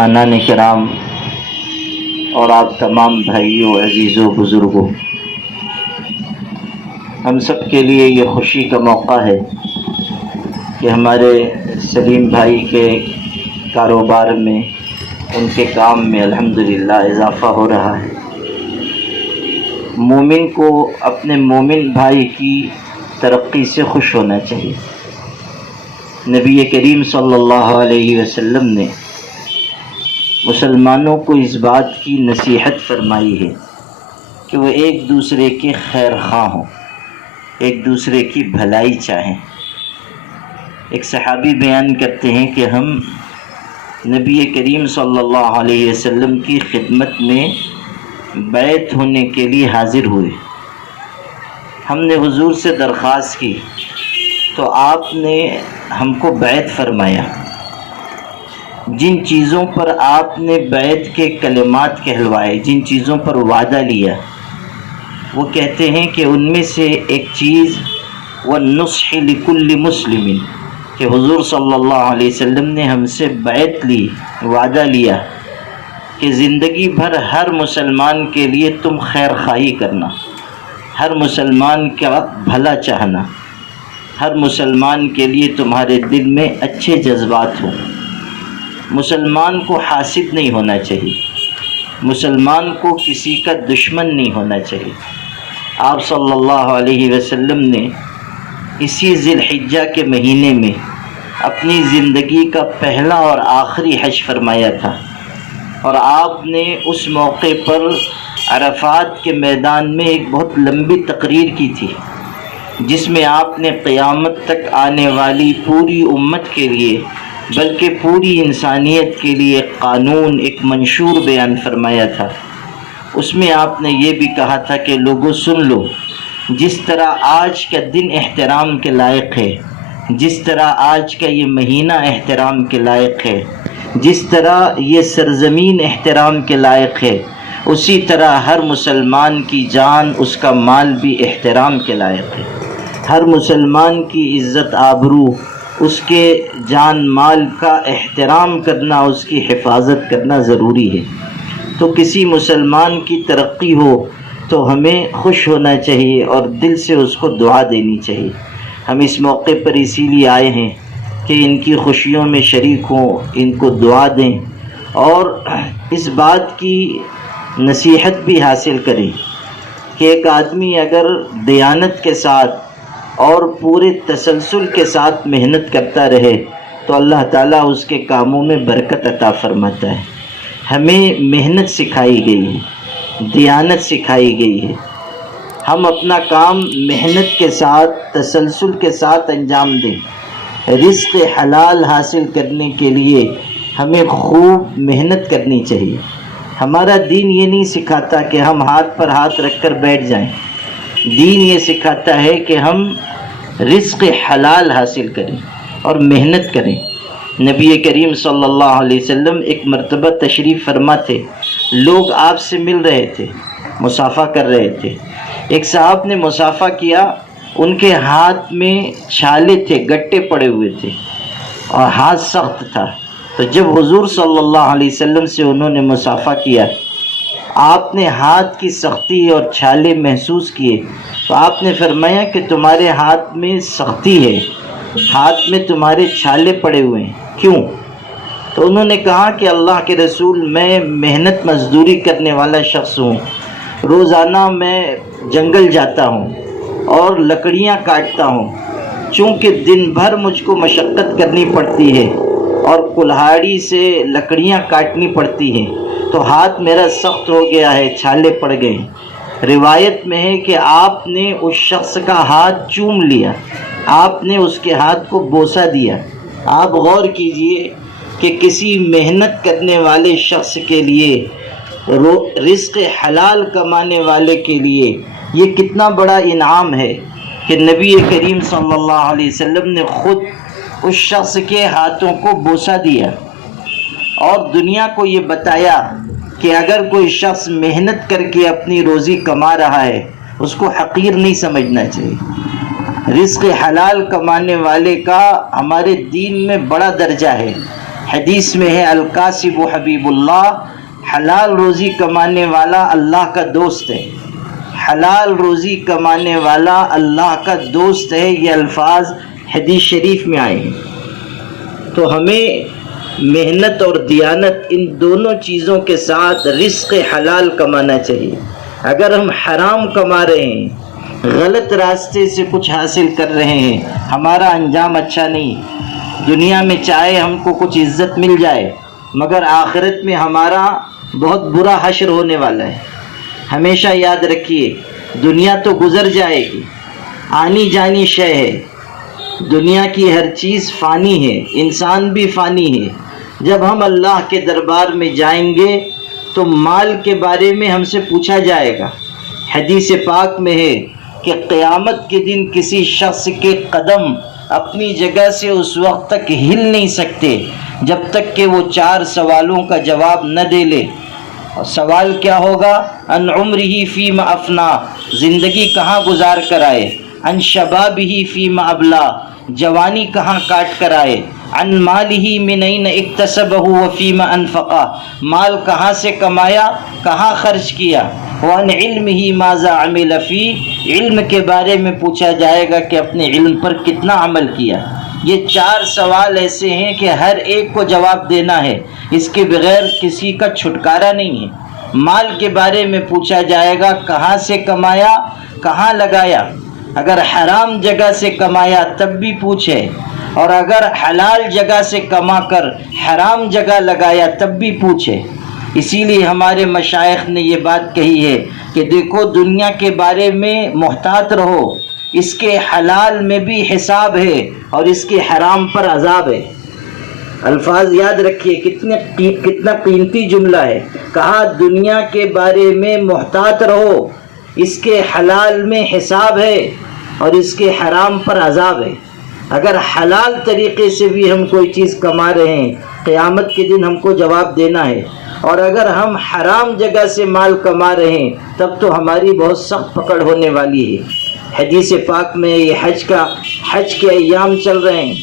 مہمانان کرام اور آپ تمام بھائیوں، عزیزوں، بزرگوں، ہم سب کے لیے یہ خوشی کا موقع ہے کہ ہمارے سلیم بھائی کے کاروبار میں، ان کے کام میں الحمدللہ اضافہ ہو رہا ہے۔ مومن کو اپنے مومن بھائی کی ترقی سے خوش ہونا چاہیے۔ نبی کریم صلی اللہ علیہ وسلم نے مسلمانوں کو اس بات کی نصیحت فرمائی ہے کہ وہ ایک دوسرے کے خیر خواہ ہوں، ایک دوسرے کی بھلائی چاہیں۔ ایک صحابی بیان کرتے ہیں کہ ہم نبی کریم صلی اللہ علیہ وسلم کی خدمت میں بیعت ہونے کے لیے حاضر ہوئے۔ ہم نے حضور سے درخواست کی تو آپ نے ہم کو بیعت فرمایا۔ جن چیزوں پر آپ نے بیعت کے کلمات کہلوائے، جن چیزوں پر وعدہ لیا، وہ کہتے ہیں کہ ان میں سے ایک چیز وَالنُّصْحِ لِكُلِّ مُسْلِمٍ، کہ حضور صلی اللہ علیہ وسلم نے ہم سے بیعت لی، وعدہ لیا کہ زندگی بھر ہر مسلمان کے لیے تم خیر خواہی کرنا، ہر مسلمان کا بھلا چاہنا، ہر مسلمان کے لیے تمہارے دل میں اچھے جذبات ہوں۔ مسلمان کو حاسد نہیں ہونا چاہیے، مسلمان کو کسی کا دشمن نہیں ہونا چاہیے۔ آپ صلی اللہ علیہ وسلم نے اسی ذی الحجہ کے مہینے میں اپنی زندگی کا پہلا اور آخری حج فرمایا تھا، اور آپ نے اس موقع پر عرفات کے میدان میں ایک بہت لمبی تقریر کی تھی، جس میں آپ نے قیامت تک آنے والی پوری امت کے لیے، بلکہ پوری انسانیت کے لیے ایک قانون، ایک منشور بیان فرمایا تھا۔ اس میں آپ نے یہ بھی کہا تھا کہ لوگوں سن لو، جس طرح آج کا دن احترام کے لائق ہے، جس طرح آج کا یہ مہینہ احترام کے لائق ہے، جس طرح یہ سرزمین احترام کے لائق ہے، اسی طرح ہر مسلمان کی جان، اس کا مال بھی احترام کے لائق ہے۔ ہر مسلمان کی عزت آبرو، اس کے جان مال کا احترام کرنا، اس کی حفاظت کرنا ضروری ہے۔ تو کسی مسلمان کی ترقی ہو تو ہمیں خوش ہونا چاہیے اور دل سے اس کو دعا دینی چاہیے۔ ہم اس موقع پر اسی لیے آئے ہیں کہ ان کی خوشیوں میں شریک ہوں، ان کو دعا دیں، اور اس بات کی نصیحت بھی حاصل کریں کہ ایک آدمی اگر دیانت کے ساتھ اور پورے تسلسل کے ساتھ محنت کرتا رہے تو اللہ تعالیٰ اس کے کاموں میں برکت عطا فرماتا ہے۔ ہمیں محنت سکھائی گئی ہے، دیانت سکھائی گئی ہے۔ ہم اپنا کام محنت کے ساتھ، تسلسل کے ساتھ انجام دیں۔ رزق حلال حاصل کرنے کے لیے ہمیں خوب محنت کرنی چاہیے۔ ہمارا دین یہ نہیں سکھاتا کہ ہم ہاتھ پر ہاتھ رکھ کر بیٹھ جائیں۔ دین یہ سکھاتا ہے کہ ہم رزق حلال حاصل کریں اور محنت کریں۔ نبی کریم صلی اللہ علیہ وسلم ایک مرتبہ تشریف فرما تھے، لوگ آپ سے مل رہے تھے، مصافحہ کر رہے تھے۔ ایک صاحب نے مصافحہ کیا، ان کے ہاتھ میں چھالے تھے، گٹے پڑے ہوئے تھے اور ہاتھ سخت تھا۔ تو جب حضور صلی اللہ علیہ وسلم سے انہوں نے مصافحہ کیا، آپ نے ہاتھ کی سختی اور چھالے محسوس کیے، تو آپ نے فرمایا کہ تمہارے ہاتھ میں سختی ہے، ہاتھ میں تمہارے چھالے پڑے ہوئے ہیں، کیوں؟ تو انہوں نے کہا کہ اللہ کے رسول، میں محنت مزدوری کرنے والا شخص ہوں، روزانہ میں جنگل جاتا ہوں اور لکڑیاں کاٹتا ہوں، چونکہ دن بھر مجھ کو مشقت کرنی پڑتی ہے اور کلہاڑی سے لکڑیاں کاٹنی پڑتی ہیں، تو ہاتھ میرا سخت ہو گیا ہے، چھالے پڑ گئے۔ روایت میں ہے کہ آپ نے اس شخص کا ہاتھ چوم لیا، آپ نے اس کے ہاتھ کو بوسہ دیا۔ آپ غور کیجئے کہ کسی محنت کرنے والے شخص کے لیے، رزق حلال کمانے والے کے لیے یہ کتنا بڑا انعام ہے کہ نبی کریم صلی اللہ علیہ وسلم نے خود اس شخص کے ہاتھوں کو بوسہ دیا اور دنیا کو یہ بتایا کہ اگر کوئی شخص محنت کر کے اپنی روزی کما رہا ہے، اس کو حقیر نہیں سمجھنا چاہیے۔ رزق حلال کمانے والے کا ہمارے دین میں بڑا درجہ ہے۔ حدیث میں ہے الکاسب حبیب اللہ، حلال روزی کمانے والا اللہ کا دوست ہے، حلال روزی کمانے والا اللہ کا دوست ہے، یہ الفاظ حدیث شریف میں آئے ہیں۔ تو ہمیں محنت اور دیانت ان دونوں چیزوں کے ساتھ رزق حلال کمانا چاہیے۔ اگر ہم حرام کما رہے ہیں، غلط راستے سے کچھ حاصل کر رہے ہیں، ہمارا انجام اچھا نہیں۔ دنیا میں چاہے ہم کو کچھ عزت مل جائے، مگر آخرت میں ہمارا بہت برا حشر ہونے والا ہے۔ ہمیشہ یاد رکھیے، دنیا تو گزر جائے گی، آنی جانی شے ہے، دنیا کی ہر چیز فانی ہے، انسان بھی فانی ہے۔ جب ہم اللہ کے دربار میں جائیں گے تو مال کے بارے میں ہم سے پوچھا جائے گا۔ حدیث پاک میں ہے کہ قیامت کے دن کسی شخص کے قدم اپنی جگہ سے اس وقت تک ہل نہیں سکتے جب تک کہ وہ 4 سوالوں کا جواب نہ دے لے۔ اور سوال کیا ہوگا؟ ان عمرہ فیما افنا، زندگی کہاں گزار کر آئے، ان شبابہ فیما ابلا، جوانی کہاں کاٹ کر آئے، عن مالہ من این اکتسبہ وفیما انفقہ، مال کہاں سے کمایا، کہاں خرچ کیا، وعن علمہ ماذا عمل فی، علم کے بارے میں پوچھا جائے گا کہ اپنے علم پر کتنا عمل کیا۔ یہ 4 سوال ایسے ہیں کہ ہر ایک کو جواب دینا ہے، اس کے بغیر کسی کا چھٹکارا نہیں ہے۔ مال کے بارے میں پوچھا جائے گا کہاں سے کمایا، کہاں لگایا۔ اگر حرام جگہ سے کمایا تب بھی پوچھے، اور اگر حلال جگہ سے کما کر حرام جگہ لگایا تب بھی پوچھے۔ اسی لیے ہمارے مشائخ نے یہ بات کہی ہے کہ دیکھو، دنیا کے بارے میں محتاط رہو، اس کے حلال میں بھی حساب ہے اور اس کے حرام پر عذاب ہے۔ الفاظ یاد رکھیے، کتنا قیمتی جملہ ہے۔ کہا دنیا کے بارے میں محتاط رہو، اس کے حلال میں حساب ہے اور اس کے حرام پر عذاب ہے۔ اگر حلال طریقے سے بھی ہم کوئی چیز کما رہے ہیں، قیامت کے دن ہم کو جواب دینا ہے، اور اگر ہم حرام جگہ سے مال کما رہے ہیں تب تو ہماری بہت سخت پکڑ ہونے والی ہے۔ حدیث پاک میں یہ حج کے ایام چل رہے ہیں،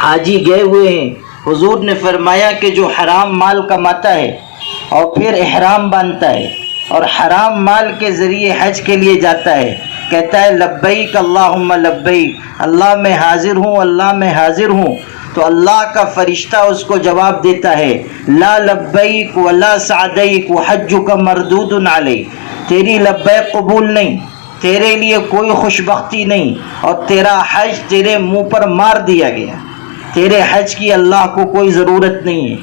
حاجی گئے ہوئے ہیں، حضور نے فرمایا کہ جو حرام مال کماتا ہے اور پھر احرام باندھتا ہے اور حرام مال کے ذریعے حج کے لیے جاتا ہے، کہتا ہے لبیک اللہم لبیک، اللہ میں حاضر ہوں، اللہ میں حاضر ہوں، تو اللہ کا فرشتہ اس کو جواب دیتا ہے لا لبیک ولا سعدیک وحجک مردود علیک، تیری لبیک قبول نہیں، تیرے لیے کوئی خوشبختی نہیں، اور تیرا حج تیرے منہ پر مار دیا گیا، تیرے حج کی اللہ کو کوئی ضرورت نہیں ہے۔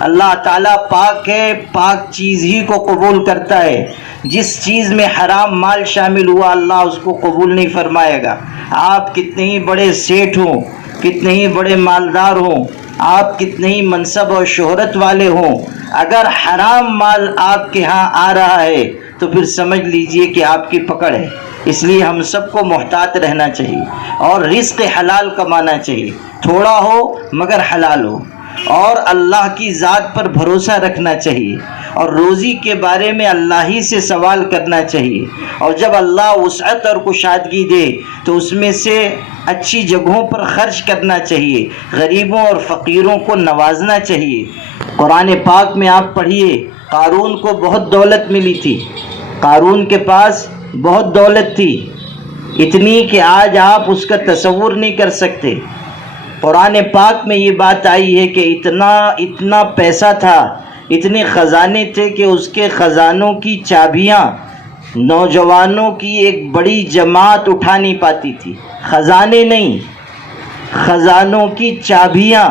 اللہ تعالیٰ پاک ہے، پاک چیز ہی کو قبول کرتا ہے۔ جس چیز میں حرام مال شامل ہوا اللہ اس کو قبول نہیں فرمائے گا۔ آپ کتنے ہی بڑے سیٹھ ہوں، کتنے ہی بڑے مالدار ہوں، آپ کتنے ہی منصب اور شہرت والے ہوں، اگر حرام مال آپ کے ہاں آ رہا ہے تو پھر سمجھ لیجئے کہ آپ کی پکڑ ہے۔ اس لیے ہم سب کو محتاط رہنا چاہیے اور رزق حلال کمانا چاہیے، تھوڑا ہو مگر حلال ہو، اور اللہ کی ذات پر بھروسہ رکھنا چاہیے، اور روزی کے بارے میں اللہ ہی سے سوال کرنا چاہیے، اور جب اللہ وسعت اور کشادگی دے تو اس میں سے اچھی جگہوں پر خرچ کرنا چاہیے، غریبوں اور فقیروں کو نوازنا چاہیے۔ قرآن پاک میں آپ پڑھیے، قارون کو بہت دولت ملی تھی، قارون کے پاس بہت دولت تھی، اتنی کہ آج آپ اس کا تصور نہیں کر سکتے۔ قرآن پاک میں یہ بات آئی ہے کہ اتنا پیسہ تھا، اتنے خزانے تھے کہ اس کے خزانوں کی چابیاں نوجوانوں کی ایک بڑی جماعت اٹھا نہیں پاتی تھی۔ خزانے نہیں، خزانوں کی چابیاں،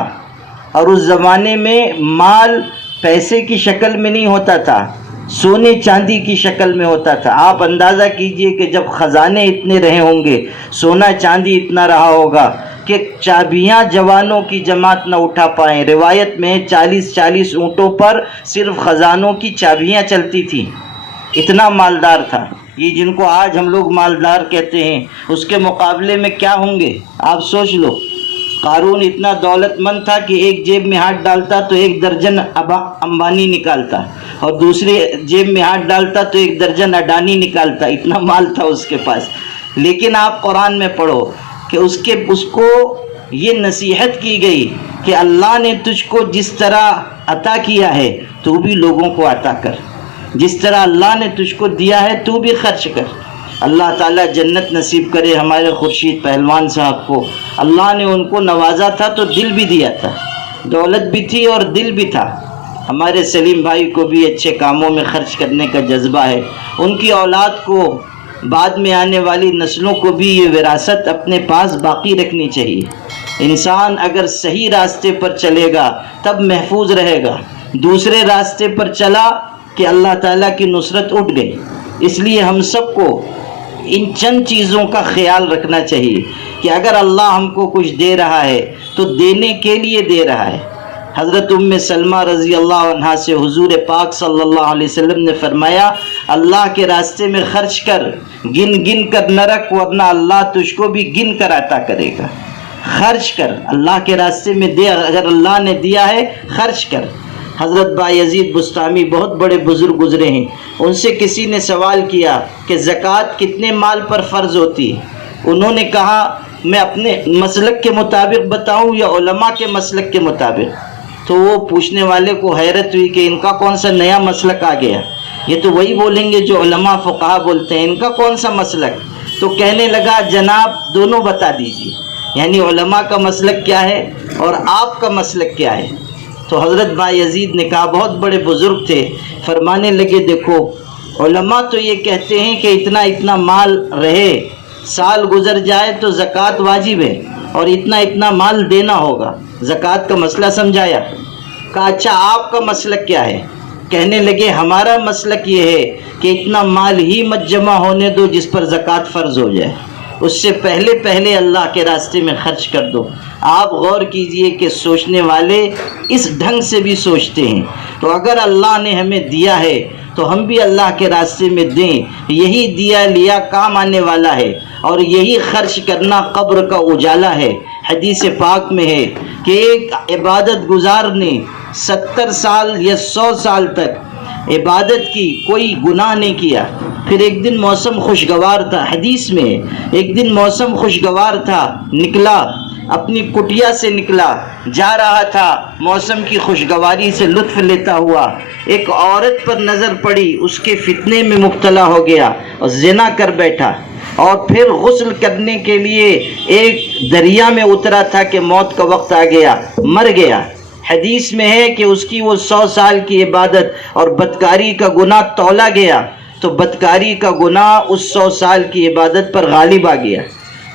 اور اس زمانے میں مال پیسے کی شکل میں نہیں ہوتا تھا، سونے چاندی کی شکل میں ہوتا تھا۔ آپ اندازہ کیجئے کہ جب خزانے اتنے رہے ہوں گے، سونا چاندی اتنا رہا ہوگا کہ چابیاں جوانوں کی جماعت نہ اٹھا پائیں۔ روایت میں 40 اونٹوں پر صرف خزانوں کی چابیاں چلتی تھیں، اتنا مالدار تھا۔ یہ جن کو آج ہم لوگ مالدار کہتے ہیں، اس کے مقابلے میں کیا ہوں گے آپ سوچ لو۔ قارون اتنا دولت مند تھا کہ ایک جیب میں ہاتھ ڈالتا تو 1 درجن امبانی نکالتا، اور دوسری جیب میں ہاتھ ڈالتا تو 1 درجن اڈانی نکالتا، اتنا مال تھا اس کے پاس۔ لیکن آپ قرآن میں پڑھو کہ اس کو یہ نصیحت کی گئی کہ اللہ نے تجھ کو جس طرح عطا کیا ہے تو بھی لوگوں کو عطا کر، جس طرح اللہ نے تجھ کو دیا ہے تو بھی خرچ کر۔ اللہ تعالیٰ جنت نصیب کرے ہمارے خورشید پہلوان صاحب کو۔ اللہ نے ان کو نوازا تھا تو دل بھی دیا تھا، دولت بھی تھی اور دل بھی تھا۔ ہمارے سلیم بھائی کو بھی اچھے کاموں میں خرچ کرنے کا جذبہ ہے۔ ان کی اولاد کو، بعد میں آنے والی نسلوں کو بھی یہ وراثت اپنے پاس باقی رکھنی چاہیے۔ انسان اگر صحیح راستے پر چلے گا تب محفوظ رہے گا، دوسرے راستے پر چلا کہ اللہ تعالیٰ کی نصرت اٹھ گئی۔ اس لیے ہم سب کو ان چند چیزوں کا خیال رکھنا چاہیے کہ اگر اللہ ہم کو کچھ دے رہا ہے تو دینے کے لیے دے رہا ہے۔ حضرت ام سلمہ رضی اللہ عنہا سے حضور پاک صلی اللہ علیہ وسلم نے فرمایا، اللہ کے راستے میں خرچ کر، گن گن کر نہ رکھ، ورنہ اللہ تجھ کو بھی گن کر عطا کرے گا۔ خرچ کر، اللہ کے راستے میں دے، اگر اللہ نے دیا ہے خرچ کر۔ حضرت بایزید بستامی بہت بڑے بزرگ گزرے ہیں، ان سے کسی نے سوال کیا کہ زکوٰۃ کتنے مال پر فرض ہوتی ہے؟ انہوں نے کہا میں اپنے مسلک کے مطابق بتاؤں یا علماء کے مسلک کے مطابق؟ تو وہ پوچھنے والے کو حیرت ہوئی کہ ان کا کون سا نیا مسلک آ گیا، یہ تو وہی بولیں گے جو علماء فقہا بولتے ہیں، ان کا کون سا مسلک؟ تو کہنے لگا جناب دونوں بتا دیجیے، یعنی علماء کا مسلک کیا ہے اور آپ کا مسلک کیا ہے؟ تو حضرت بایزید نے کہا، بہت بڑے بزرگ تھے، فرمانے لگے دیکھو علماء تو یہ کہتے ہیں کہ اتنا اتنا مال رہے، سال گزر جائے تو زکوٰۃ واجب ہے اور اتنا اتنا مال دینا ہوگا، زکوٰۃ کا مسئلہ سمجھایا۔ کہا اچھا آپ کا مسلک کیا ہے؟ کہنے لگے ہمارا مسلک یہ ہے کہ اتنا مال ہی مت جمع ہونے دو جس پر زکوٰۃ فرض ہو جائے، اس سے پہلے پہلے اللہ کے راستے میں خرچ کر دو۔ آپ غور کیجئے کہ سوچنے والے اس ڈھنگ سے بھی سوچتے ہیں۔ تو اگر اللہ نے ہمیں دیا ہے تو ہم بھی اللہ کے راستے میں دیں، یہی دیا لیا کام آنے والا ہے، اور یہی خرچ کرنا قبر کا اجالا ہے۔ حدیث پاک میں ہے کہ ایک عبادت گزار نے 70 سال یا 100 سال تک عبادت کی، کوئی گناہ نہیں کیا، پھر ایک دن موسم خوشگوار تھا، حدیث میں ایک دن موسم خوشگوار تھا، نکلا اپنی کٹیا سے، نکلا جا رہا تھا، موسم کی خوشگواری سے لطف لیتا ہوا، ایک عورت پر نظر پڑی، اس کے فتنے میں مبتلا ہو گیا اور زنا کر بیٹھا، اور پھر غسل کرنے کے لیے ایک دریا میں اترا تھا کہ موت کا وقت آ گیا، مر گیا۔ حدیث میں ہے کہ اس کی وہ 100 سال کی عبادت اور بدکاری کا گناہ تولا گیا، تو بدکاری کا گناہ اس 100 سال کی عبادت پر غالب آ گیا،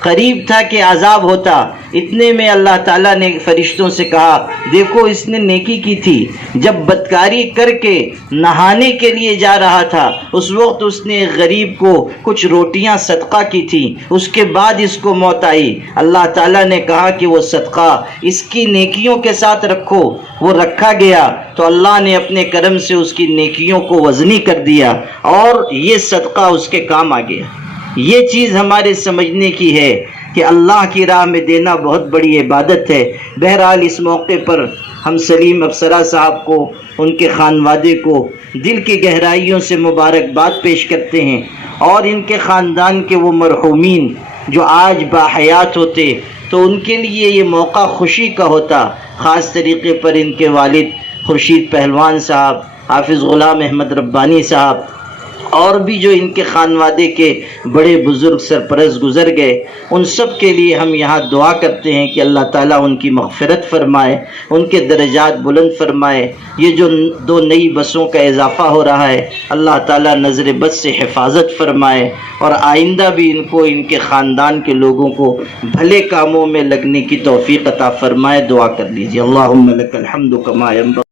قریب تھا کہ عذاب ہوتا۔ اتنے میں اللہ تعالیٰ نے فرشتوں سے کہا دیکھو اس نے نیکی کی تھی، جب بدکاری کر کے نہانے کے لیے جا رہا تھا اس وقت اس نے ایک غریب کو کچھ روٹیاں صدقہ کی تھی، اس کے بعد اس کو موت آئی۔ اللہ تعالیٰ نے کہا کہ وہ صدقہ اس کی نیکیوں کے ساتھ رکھو، وہ رکھا گیا تو اللہ نے اپنے کرم سے اس کی نیکیوں کو وزنی کر دیا اور یہ صدقہ اس کے کام آ گیا۔ یہ چیز ہمارے سمجھنے کی ہے کہ اللہ کی راہ میں دینا بہت بڑی عبادت ہے۔ بہرحال اس موقع پر ہم سلیم افسرہ صاحب کو، ان کے خانوادے کو دل کی گہرائیوں سے مبارکباد پیش کرتے ہیں، اور ان کے خاندان کے وہ مرحومین جو آج باحیات ہوتے تو ان کے لیے یہ موقع خوشی کا ہوتا، خاص طریقے پر ان کے والد خورشید پہلوان صاحب، حافظ غلام احمد ربانی صاحب، اور بھی جو ان کے خانوادے کے بڑے بزرگ سرپرست گزر گئے، ان سب کے لیے ہم یہاں دعا کرتے ہیں کہ اللہ تعالیٰ ان کی مغفرت فرمائے، ان کے درجات بلند فرمائے۔ یہ جو 2 نئی بسوں کا اضافہ ہو رہا ہے، اللہ تعالیٰ نظر بد سے حفاظت فرمائے، اور آئندہ بھی ان کو، ان کے خاندان کے لوگوں کو بھلے کاموں میں لگنے کی توفیق عطا فرمائے۔ دعا کر لیجیے۔ اللہم لک الحمد کما ینبغی